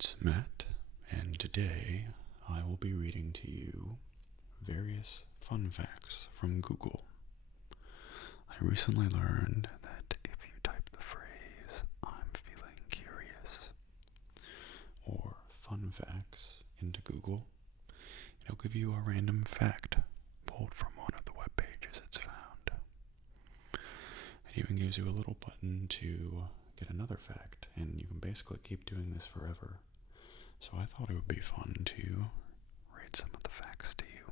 It's Matt, and today I will be reading to you various fun facts from Google. I recently learned that if you type the phrase, "I'm feeling curious," or fun facts into Google, it'll give you a random fact pulled from one of the web pages it's found. It even gives you a little button to get another fact, and you can basically keep doing this forever. So I thought it would be fun to read some of the facts to you.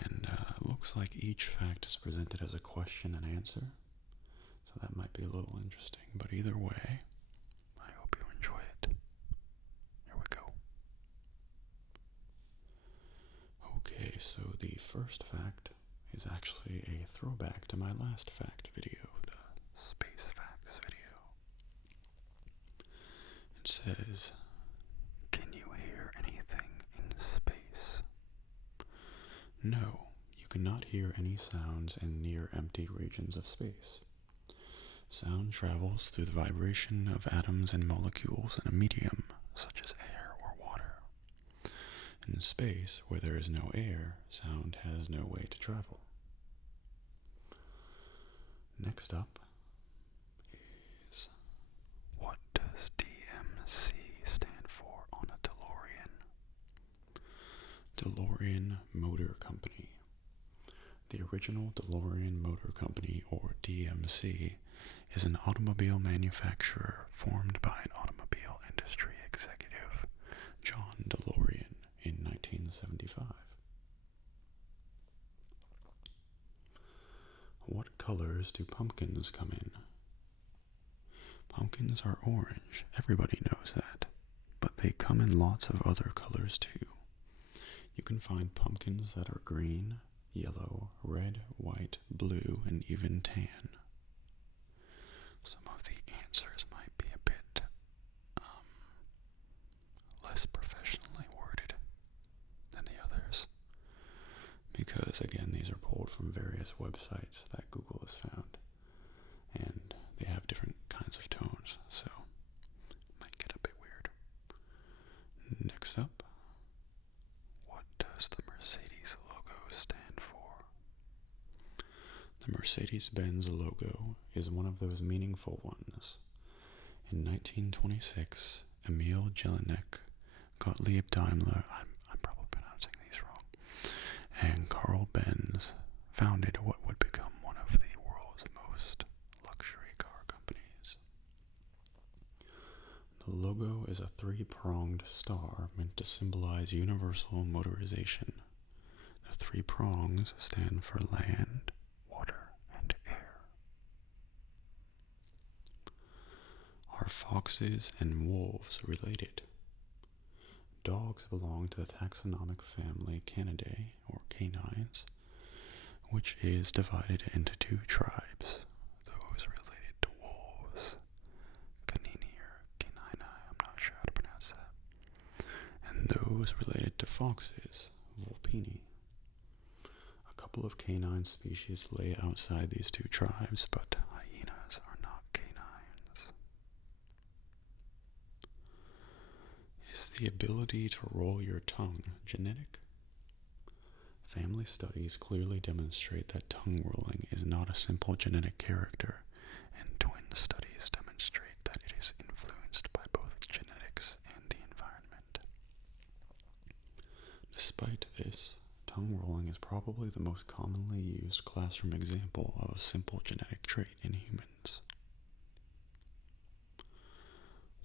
And it looks like each fact is presented as a question and answer, so that might be a little interesting. But either way, I hope you enjoy it. Here we go. Okay, so the first fact is actually a throwback to my last fact video, the space facts video. It says, "Can you hear anything in space?" No, you cannot hear any sounds in near empty regions of space. Sound travels through the vibration of atoms and molecules in a medium, such as air or water. In space, where there is no air, sound has no way to travel. Next up is, what does DMC stand for on a DeLorean? DeLorean Motor Company. The original DeLorean Motor Company, or DMC, is an automobile manufacturer formed by an automobile industry executive, John DeLorean, in 1975. What colors do pumpkins come in? Pumpkins are orange, everybody knows that, but they come in lots of other colors too. You can find pumpkins that are green, yellow, red, white, blue, and even tan. Some of the answers might be a bit less professionally worded than the others, because again, these are pulled from various websites that Google has found, and they have different kinds of tones, so it might get a bit weird. Next up, what does the Mercedes logo stand for? The Mercedes-Benz logo is one of those meaningful ones. In 1926, Emil Jelinek, Gottlieb Daimler, I'm probably pronouncing these wrong, and Carl Benz founded what would become one of the world's most luxury car companies. The logo is a three-pronged star meant to symbolize universal motorization. The three prongs stand for land, water, and air. Are foxes and wolves related? Dogs belong to the taxonomic family Canidae, or canines, which is divided into two tribes, those related to wolves, canini or canini, I'm not sure how to pronounce that, and those related to foxes, vulpini. A couple of canine species lay outside these two tribes, but hyenas are not canines. Is the ability to roll your tongue genetic? Family studies clearly demonstrate that tongue rolling is not a simple genetic character, and twin studies demonstrate that it is influenced by both genetics and the environment. Despite this, tongue rolling is probably the most commonly used classroom example of a simple genetic trait in humans.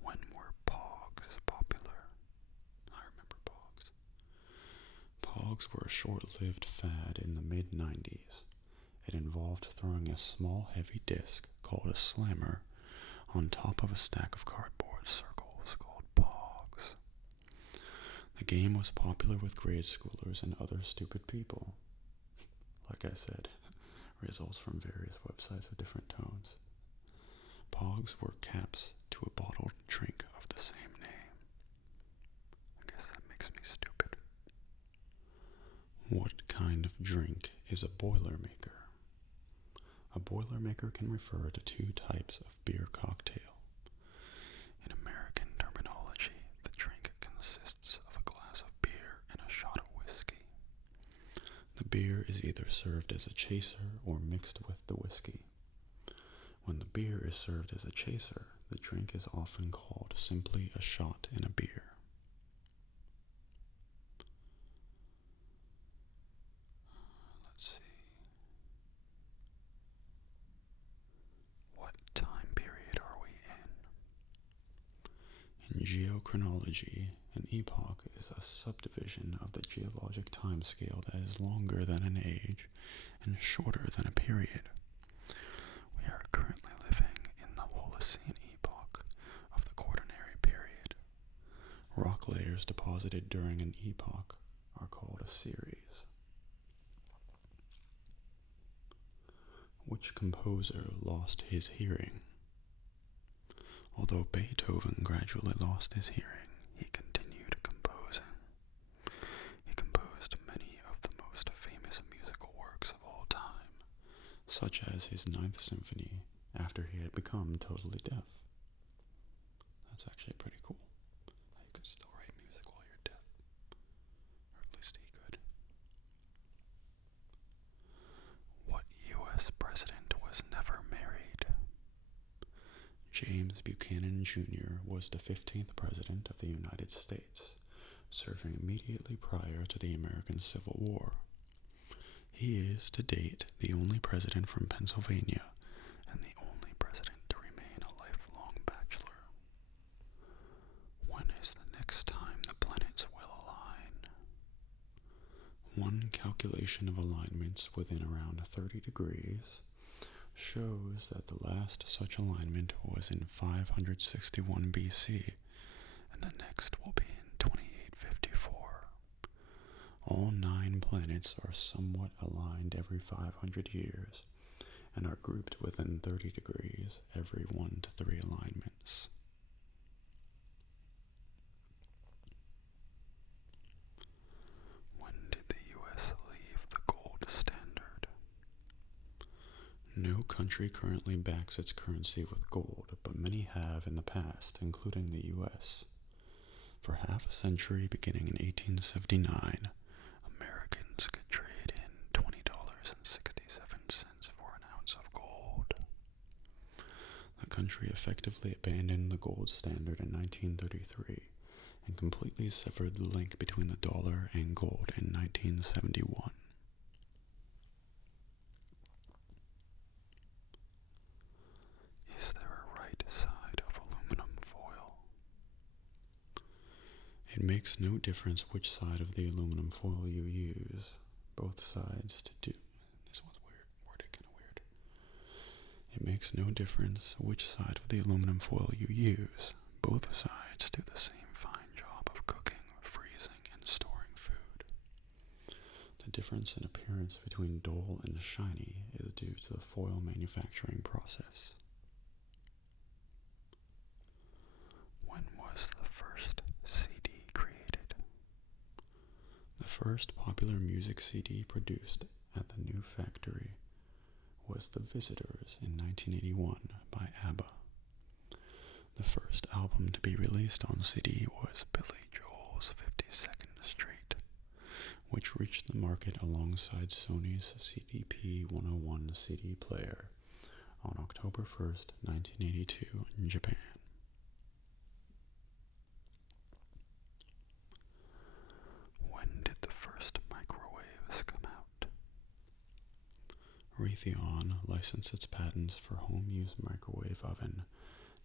When were pogs popular? I remember pogs. Pogs were a short-lived fad in the mid-90s. It involved throwing a small heavy disc called a slammer on top of a stack of cardboard circles called pogs. The game was popular with grade schoolers and other stupid people. Like I said, results from various websites of different tones. Pogs were caps to a bottled drink of the same name. I guess that makes me stupid. What kind of drink is a Boilermaker? A Boilermaker can refer to two types of beer cocktail. In America, beer is either served as a chaser or mixed with the whiskey. When the beer is served as a chaser, the drink is often called simply a shot in a beer. Let's see. What time period are we in? In geochronology, an epoch is a subdivision of the geologic time scale that is longer than an age and shorter than a period. We are currently living in the Holocene epoch of the Quaternary period. Rock layers deposited during an epoch are called a series. Which composer lost his hearing? Although Beethoven gradually lost his hearing, he continued composing. He composed many of the most famous musical works of all time, such as his Ninth Symphony, after he had become totally deaf. That's actually pretty cool. You can still write music while you're deaf. Or at least he could. What U.S. president was never married? James Buchanan Jr. was the 15th President of the United States, serving immediately prior to the American Civil War. He is, to date, the only president from Pennsylvania, and the only president to remain a lifelong bachelor. When is the next time the planets will align? One calculation of alignments within around 30 degrees shows that the last such alignment was in 561 BC, and the next will be in 2854. All 9 planets are somewhat aligned every 500 years, and are grouped within 30 degrees every 1 to 3 alignments. When did the U.S. leave the gold standard? No country currently backs its currency with gold, but many have in the past, including the U.S. For half a century, beginning in 1879, Americans could trade in $20.67 for an ounce of gold. The country effectively abandoned the gold standard in 1933 and completely severed the link between the dollar and gold in 1971. Is there a right side of aluminum foil? It makes no difference which side of the aluminum foil you use. Both sides to do. This one's weird, worded kind of weird. It makes no difference which side of the aluminum foil you use. Both sides do the same fine job of cooking, freezing, and storing food. The difference in appearance between dull and shiny is due to the foil manufacturing process. When was the first CD created? The first popular music CD produced at the New Factory was The Visitors in 1981 by ABBA. The first album to be released on CD was Billy Joel's 52nd Street, which reached the market alongside Sony's CDP-101 CD player on October 1st, 1982 in Japan. When did the first microwaves come out? Raytheon licensed its patents for home-use microwave oven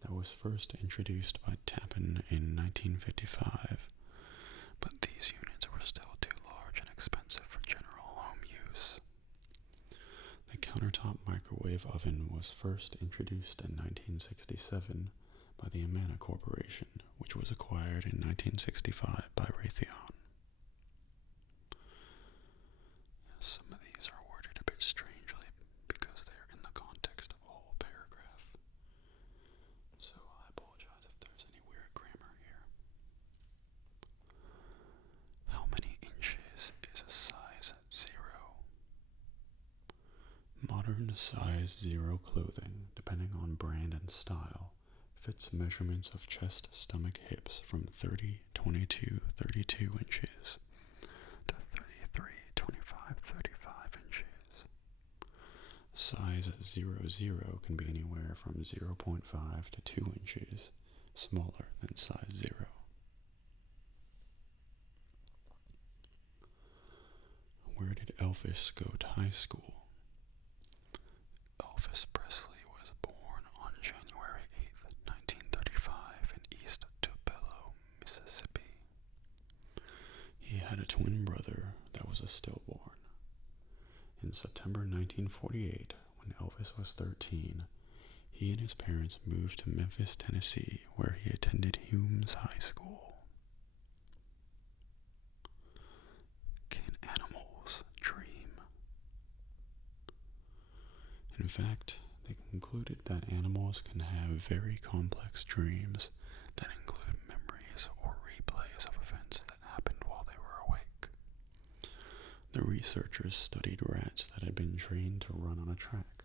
that was first introduced by Tappan in 1955, but these units were still too large and expensive for general home use. The countertop microwave oven was first introduced in 1967 by the Amana Corporation, which was acquired in 1965 by Raytheon. Some of these are worded a bit strangely because they're in the context of a whole paragraph. So I apologize if there's any weird grammar here. How many inches is a size 0? Modern size 0 clothing, depending on brand and style, fits measurements of chest, stomach, hips from 30, 22, 32 inches to 33, 25, 35 Size 00 can be anywhere from 0.5 to 2 inches smaller than size 0. Where did Elvis go to high school? Elvis Presley was born on January 8th, 1935 in East Tupelo, Mississippi. He had a twin brother that was a stillborn. In September 1948, when Elvis was 13, he and his parents moved to Memphis, Tennessee, where he attended Humes High School. Can animals dream? In fact, they concluded that animals can have very complex dreams that include memories or replays of events that happened while they were awake. The researchers studied rats that had been trained to run on a track.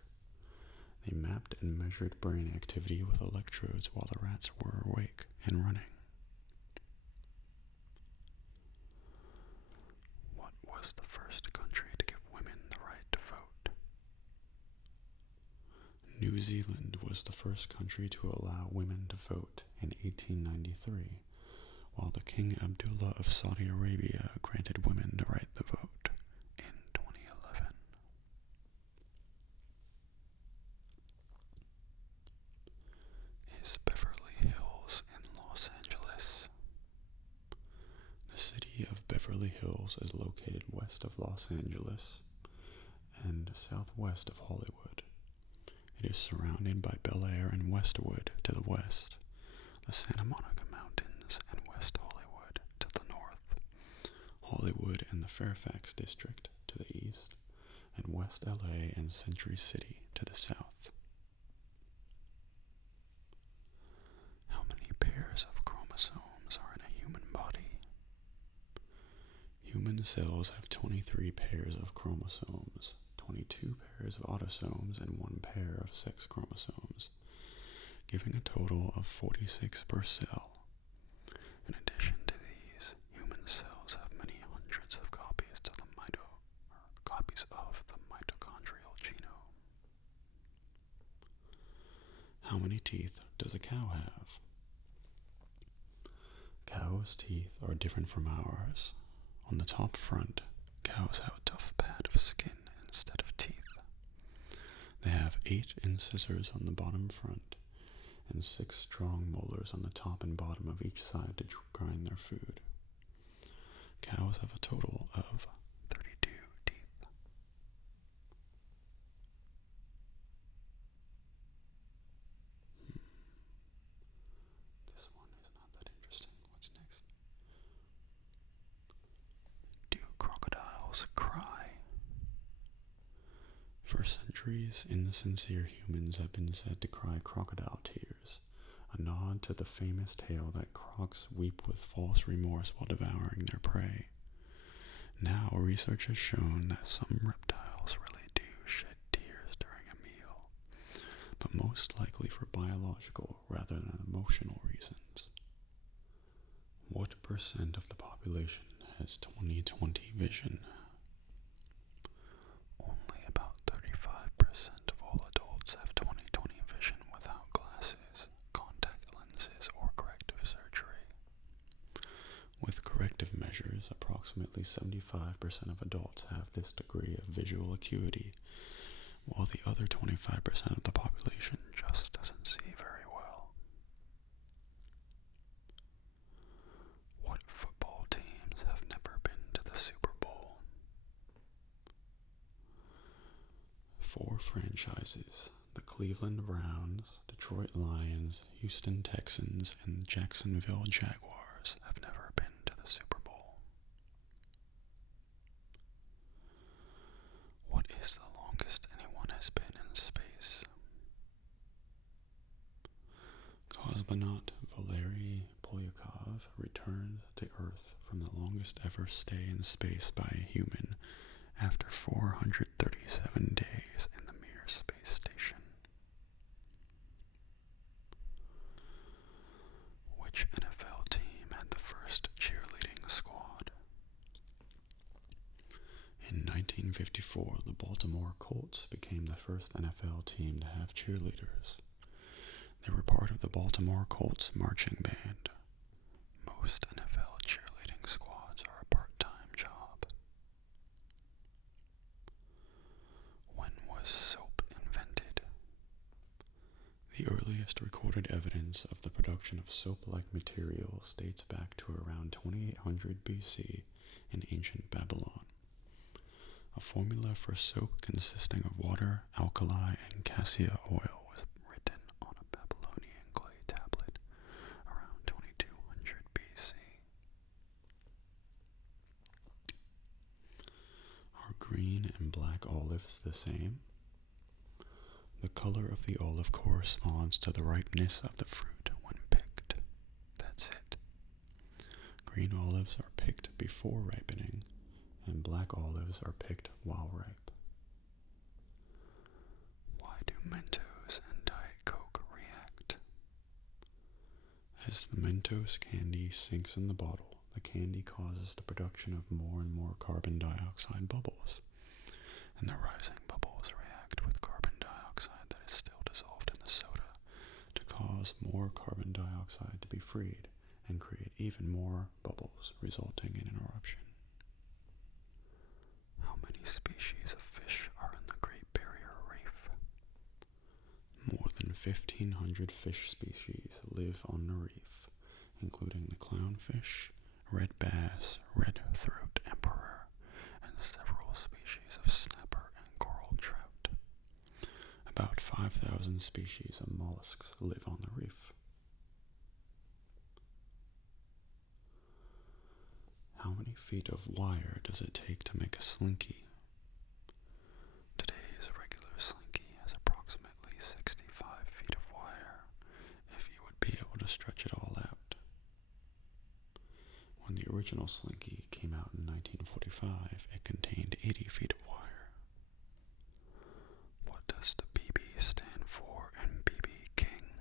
They mapped and measured brain activity with electrodes while the rats were awake and running. What was the first country to give women the right to vote? New Zealand was the first country to allow women to vote in 1893, while the King Abdullah of Saudi Arabia granted women the right to vote in 2011. Is Beverly Hills in Los Angeles? The city of Beverly Hills is located west of Los Angeles and southwest of Hollywood. It is surrounded by Bel Air and Westwood to the west, the Santa Monica Mountains and West Hollywood to the north, Hollywood and the Fairfax District to the east, and West LA and Century City to the south. How many pairs of chromosomes are in a human body? Human cells have 23 pairs of chromosomes, 22 pairs of autosomes, and 1 pair of sex chromosomes, giving a total of 46 per cell. In addition to these, human cells have many hundreds of copies of the mitochondrial genome. How many teeth does a cow have? Cows' teeth are different from ours. On the top front, cows have a tough pad of skin instead of teeth. They have 8 incisors on the bottom front and 6 strong molars on the top and bottom of each side to grind their food. Cows have a total of 32 teeth. This one is not that interesting. What's next? Do crocodiles cry? For centuries, insincere humans have been said to cry crocodile tears, a nod to the famous tale that crocs weep with false remorse while devouring their prey. Now, research has shown that some reptiles really do shed tears during a meal, but most likely for biological rather than emotional reasons. What percent of the population has 20/20 vision? Only about 35% of all adults have 20/20 vision without glasses, contact lenses, or corrective surgery. With corrective measures, approximately 75% of adults have this degree of visual acuity, while the other 25% of the population just doesn't see very well. What football teams have never been to the Super Bowl? 4 franchises: the Cleveland Browns, Detroit Lions, Houston Texans, and Jacksonville Jaguars have never been to the Super Bowl. What is the longest anyone has been in space? Cosmonaut Valery Polyakov returned to Earth from the longest ever stay in space by a human after 437 days in the Mir space station. Which NFL team had the first cheerleading squad? In 1954, the Baltimore Colts became the first NFL team to have cheerleaders. They were part of the Baltimore Colts marching band. Most NFL cheerleading squads are a part-time job. When was soap invented? The earliest recorded evidence of the production of soap-like materials dates back to around 2800 BC in ancient Babylon. A formula for soap consisting of water, alkali, and cassia oil was written on a Babylonian clay tablet around 2200 BC. Are green and black olives the same? The color of the olive corresponds to the ripeness of the fruit when picked. That's it. Green olives are picked before ripening, and black olives are picked while ripe. Why do Mentos and Diet Coke react? As the Mentos candy sinks in the bottle, the candy causes the production of more and more carbon dioxide bubbles, and the rising bubbles react with carbon dioxide that is still dissolved in the soda to cause more carbon dioxide to be freed and create even more bubbles, resulting in an eruption. How many species of fish are in the Great Barrier Reef? More than 1,500 fish species live on the reef, including the clownfish, red bass, red-throat emperor, and several species of snapper and coral trout. About 5,000 species of mollusks live on the reef. How many feet of wire does it take to make a slinky? Today's regular slinky has approximately 65 feet of wire, if you would be able to stretch it all out. When the original slinky came out in 1945, it contained 80 feet of wire. What does the BB stand for in BB King?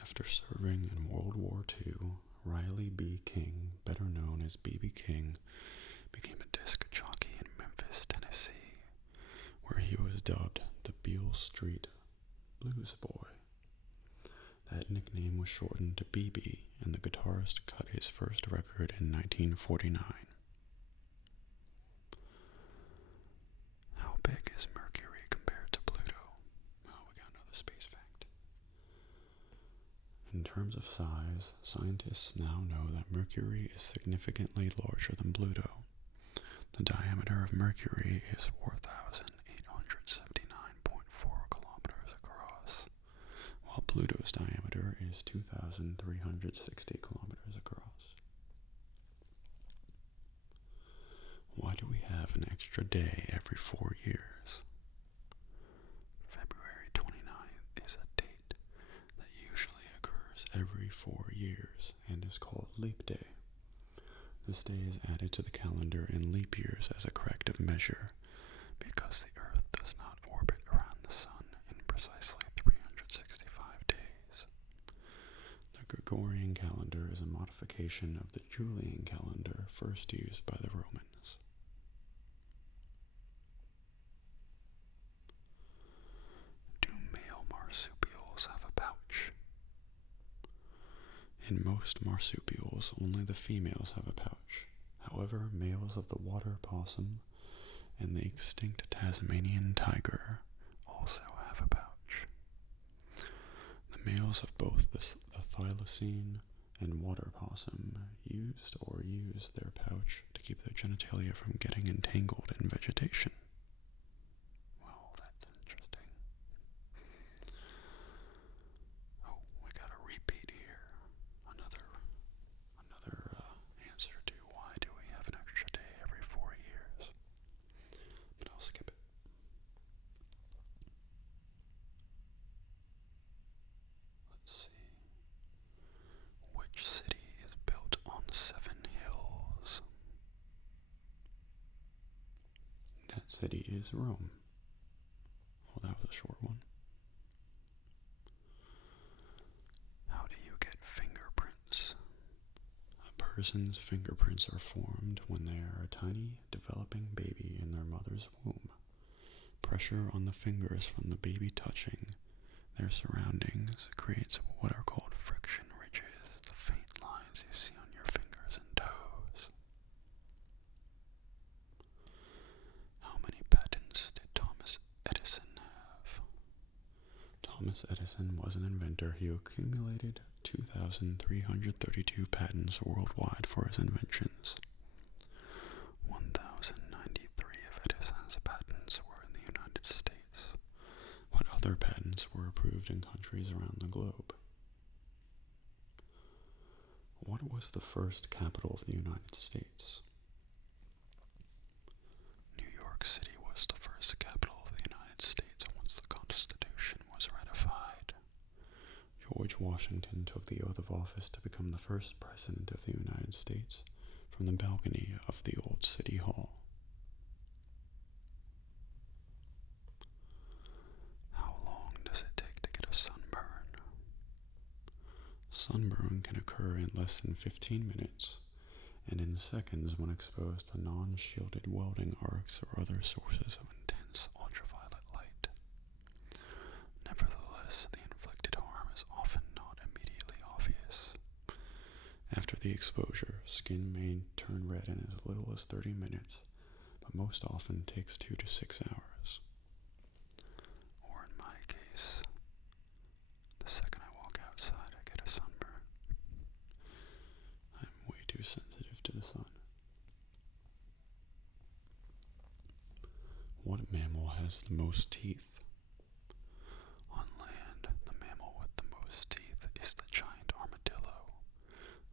After serving in World War II, Riley B. King, better known as B.B. King, became a disc jockey in Memphis, Tennessee, where he was dubbed the Beale Street Blues Boy. That nickname was shortened to B.B., and the guitarist cut his first record in 1949. How big is Mercury compared to Pluto? Oh, we got another space fact. In terms of size, scientists now know that Mercury is significantly larger than Pluto. The diameter of Mercury is 4,879.4 kilometers across, while Pluto's diameter is 2,360 kilometers across. Why do we have an extra day every 4 years? February 29th is a date that usually occurs every 4 years and is called Leap Day. This day is added to the calendar in leap years as a corrective measure because the Earth does not orbit around the Sun in precisely 365 days. The Gregorian calendar is a modification of the Julian calendar first used by the Romans. Do male marsupials have a pouch? In most marsupials, only the females have a pouch. However, males of the water possum and the extinct Tasmanian tiger also have a pouch. The males of both the thylacine and water possum used or use their pouch to keep their genitalia from getting entangled in vegetation. Well, that's interesting. Oh, we got a repeat here. Another answer to why do we have an extra day every 4 years. But I'll skip it. Let's see. Which city is built on 7 hills? That city is Rome. Well, that was a short one. How do you get fingerprints? A person's fingerprints are formed when they are a tiny, developing baby in their mother's womb. Pressure on the fingers from the baby touching their surroundings creates what are called friction ridges, the faint lines you see on your fingers and toes. How many patents did Thomas Edison have? Thomas Edison was an inventor. He accumulated 2,332 patents worldwide for his inventions. 1,093 of Edison's patents were in the United States, but other patents were approved in countries around the globe. What was the first capital of the United States? New York City was the first capital of the United States once the Constitution was ratified. George Washington took the oath of office to become the first president of the United States from the balcony of the old City Hall. How long does it take to get a sunburn? Sunburn can occur in less than 15 minutes and in seconds when exposed to non-shielded welding arcs or other sources of intense ultraviolet light. Nevertheless, the inflicted harm is often not immediately obvious. After the exposure, skin may turn red in as little as 30 minutes, but most often takes 2 to 6 hours. Or in my case, the second I walk outside, I get a sunburn. I'm way too sensitive to the sun. What mammal has the most teeth? On land, the mammal with the most teeth is the giant armadillo,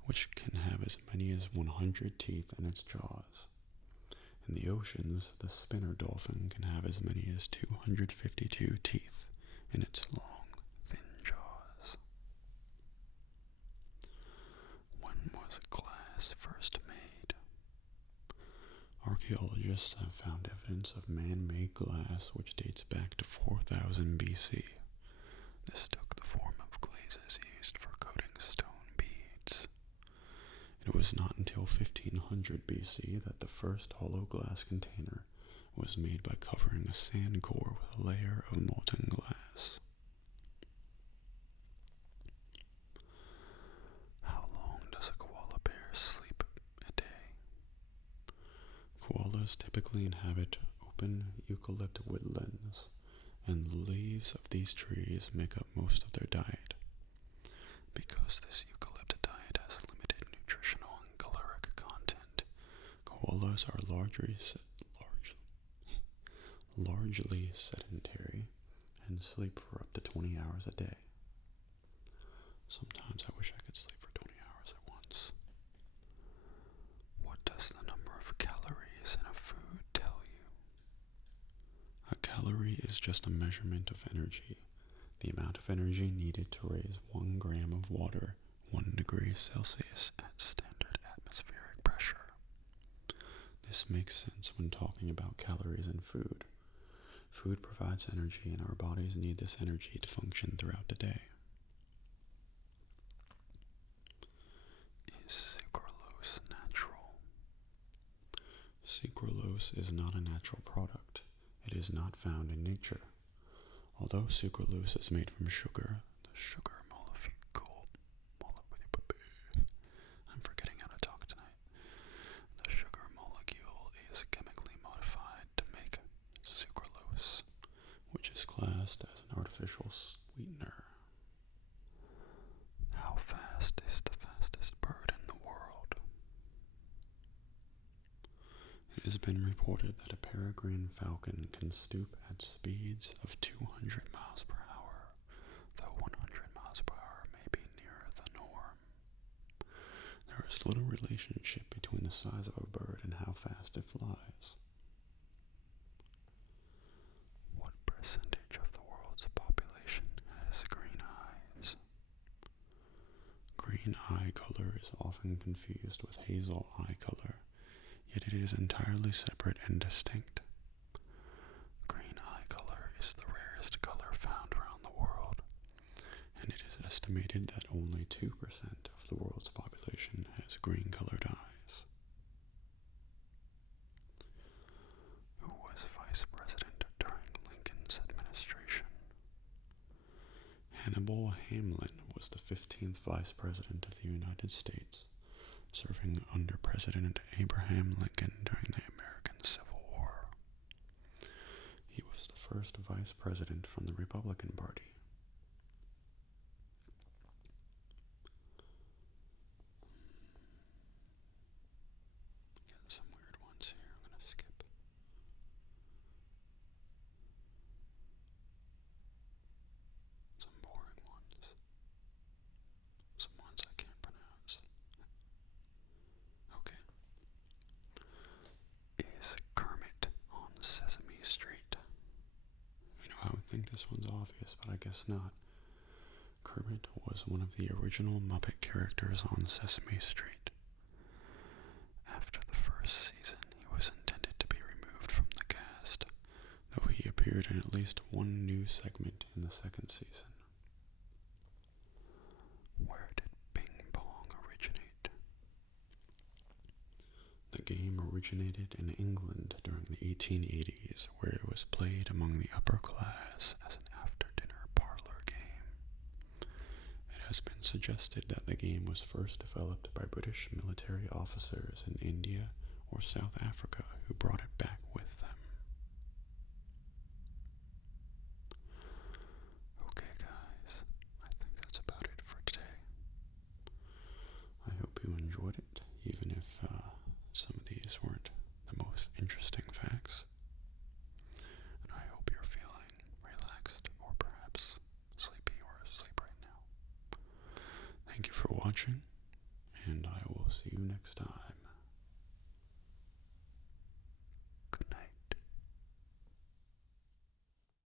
which can have as many as 100 teeth in its jaws. In the oceans, the spinner dolphin can have as many as 252 teeth in its long, thin jaws. When was glass first made? Archaeologists have found evidence of man-made glass which dates back to 4000 BC. This took the form of glazes used for coating stone beads. It was not until 1500 BC that the first hollow glass container was made by covering a sand core with a layer of molten glass. How long does a koala bear sleep a day? Koalas typically inhabit open eucalypt woodlands, and the leaves of these trees make up most of their diet. Because this eucalypt diet has limited nutritional and caloric content, koalas are largely sedentary and sleep for up to 20 hours a day. Sometimes I wish I could sleep for 20 hours at once. What does the number of calories in a food tell you? A calorie is just a measurement of energy, the amount of energy needed to raise 1 gram of water 1 degree Celsius at standard atmospheric pressure. This makes sense when talking about calories in food. Food provides energy, and our bodies need this energy to function throughout the day. Is sucralose natural? Sucralose is not a natural product. It is not found in nature. Although sucralose is made from sugar, the sugar I'm forgetting how to talk tonight. The sugar molecule is chemically modified to make sucralose, which is classed as an artificial sweetener. How fast is the fastest bird in the world? It has been reported that a peregrine falcon can stoop at speeds of 200 miles per hour, though 100 miles per hour may be near the norm. There is little relationship between the size of a bird and how fast it flies. What percentage of the world's population has green eyes? Green eye color is often confused with hazel eye color, yet it is entirely separate and distinct. Green eye color is the rarest color found around the world, and it is estimated that only 2% of the world's population has has green-colored eyes. Who was vice president during Lincoln's administration? Hannibal Hamlin was the 15th vice president of the United States, serving under President Abraham Lincoln during the American Civil War. He was the first vice president from the Republican Party. Getting some weird ones here. I'm going to skip. Some boring ones. Some ones I can't pronounce. Okay. Is Kermit on Sesame Street? You know, I would think this one's obvious, but I guess not. Kermit was one of the original Muppet characters on Sesame Street. After the first season, he was intended to be removed from the cast, though he appeared in at least one new segment in the second season. Where did Ping-Pong originate? The game originated in England during the 1880s, where it was played among the upper class as an after-dinner parlor game. It has been suggested that the game was first developed by British military officers in India or South Africa who brought it back with them. Okay guys, I think that's about it for today. I hope you enjoyed it, even if some of these weren't the most interesting facts. And I hope you're feeling relaxed or perhaps sleepy or asleep right now. Thank you for watching, and I will see you next time.